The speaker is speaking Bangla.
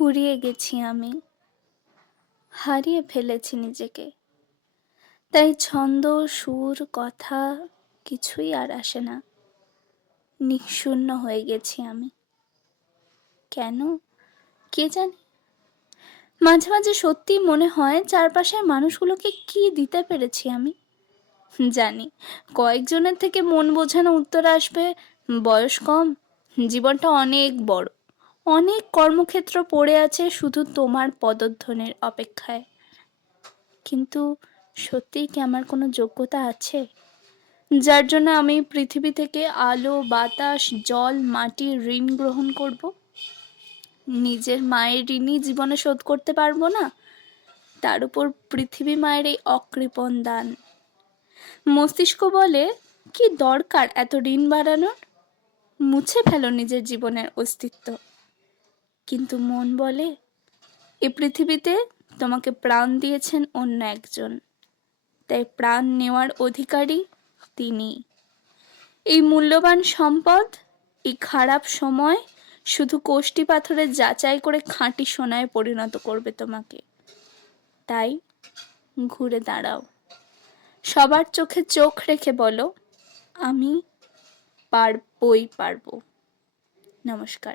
ফুরিয়ে গেছি আমি। হারিয়ে ফেলেছি নিজেকে। তাই ছন্দ, সুর, কথা কিছুই আর আসে না। নিঃশূন্য হয়ে গেছি আমি। কেন? কে জানে? মাঝে মাঝে সত্যি মনে হয় চারপাশের মানুষগুলোকে কি দিতে পেরেছি আমি? জানি, কয়েকজনের থেকে মন বোঝানো উত্তর আসবে, বয়স কম, জীবনটা অনেক বড়। অনেক কর্মক্ষেত্র পড়ে আছে শুধু তোমার পদধ্বনের অপেক্ষায়। কিন্তু সত্যিই কি আমার কোনো যোগ্যতা আছে? যার জন্য আমি পৃথিবী থেকে আলো, বাতাস, জল, মাটি, ঋণ গ্রহণ করব? নিজের মায়ের ঋণই জীবনে শোধ করতে পারব না? তার উপর পৃথিবী মায়ের এই অকৃপণ দান। মস্তিষ্ক বলে, কি দরকার এত ঋণ বাড়ানোর? মুছে ফেলো নিজের জীবনের অস্তিত্ব। কিন্তু মন বলে, এ পৃথিবীতে তোমাকে প্রাণ দিয়েছেন অন্য একজন। তাই প্রাণ নেওয়ার অধিকারী তিনি। এই মূল্যবান সম্পদ, এই খারাপ সময় শুধু কোষ্টি পাথরে যাচাই করে খাঁটি সোনায় পরিণত করবে তোমাকে। তাই ঘুরে দাঁড়াও। সবার চোখে চোখ রেখে বলো, আমি পারবই পারব। নমস্কার।